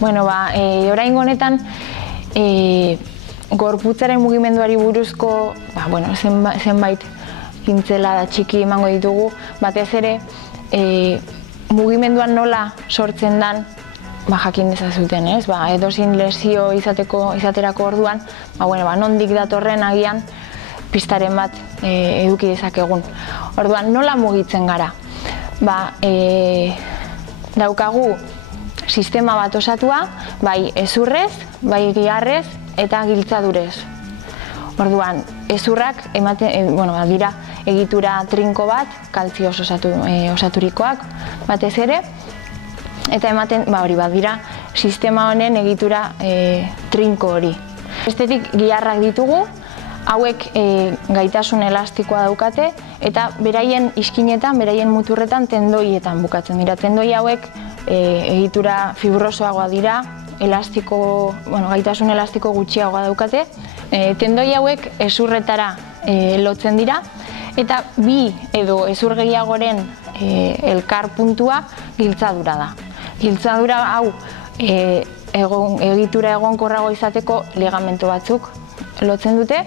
Bueno, oraingo honetan gorputzaren mugimenduari buruzko zenbait pintzela txiki emango ditugu, batez ere mugimenduan nola sortzen dan jakin dezazuten, ez? Edozein lesio izaterako orduan, nondik datorren agian pistaren bat eduki dezakegun. Orduan, nola mugitzen gara? Daukagu sistema bat osatua, bai hezurrez, bai giharrez eta giltzadurez. Orduan, hezurrak dira egitura trinko bat, kaltzioz osaturikoak batez ere, eta ematen dira sistema honen egitura trinko hori. Bestetik giharrak ditugu, hauek gaitasun elastikoa daukate, eta beraien iskinetan, beraien muturretan tendoietan bukatzen dira. Tendoi hauek egitura fibrosoagoa dira, gaitasun elastiko gutxiagoa daukate. Tendoi hauek hezurretara lotzen dira, eta bi edo hezur gehiagoren elkar puntua giltzadura da. Giltzadura hau egitura egonkorrago izateko ligamento batzuk lotzen dute,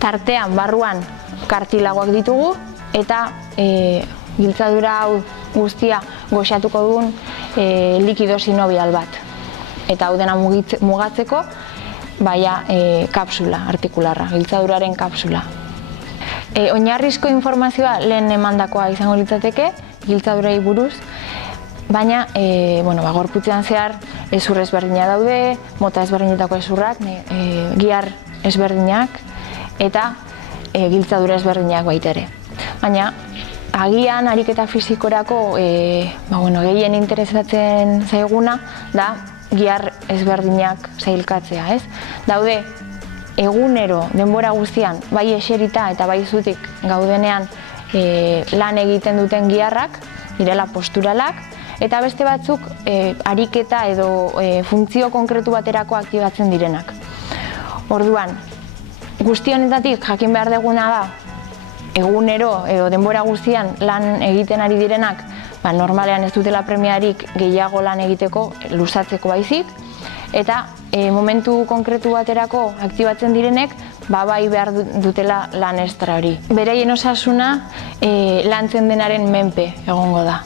tartean barruan kartilagoak ditugu, eta giltzadura hau guztia goxatuko duen likido sinobial bat. Eta hau dena mugatzeko kapsula artikularra, giltzaduraren kapsula. Oinarrizko informazioa lehen emandakoa izango litzateke, giltzadurei buruz, baina gorputzean zehar hezur ezberdinak daude, mota ezberdinetako hezurrak, gihar ezberdinak eta giltzadura ezberdinak baita ere. Baina agian ariketa fisikorako gehien interesatzen zaiguna da gihar ezberdinak sailkatzea, ez? Daude egunero denbora guztian, bai eserita eta bai zutik gaudenean lan egiten duten giharrak, direla posturalak, eta beste batzuk ariketa edo funtzio konkretu baterako aktibatzen direnak. Orduan, guzti honetatik jakin behar duguna da, egunero edo denbora guztian lan egiten ari direnak, normalean ez dutela premiarik gehiago lan egiteko, luzatzeko baizik, eta momentu konkretu baterako aktibatzen direnek, bai behar dutela lan estra hori. Beraien osasuna lantzen denaren menpe egongo da.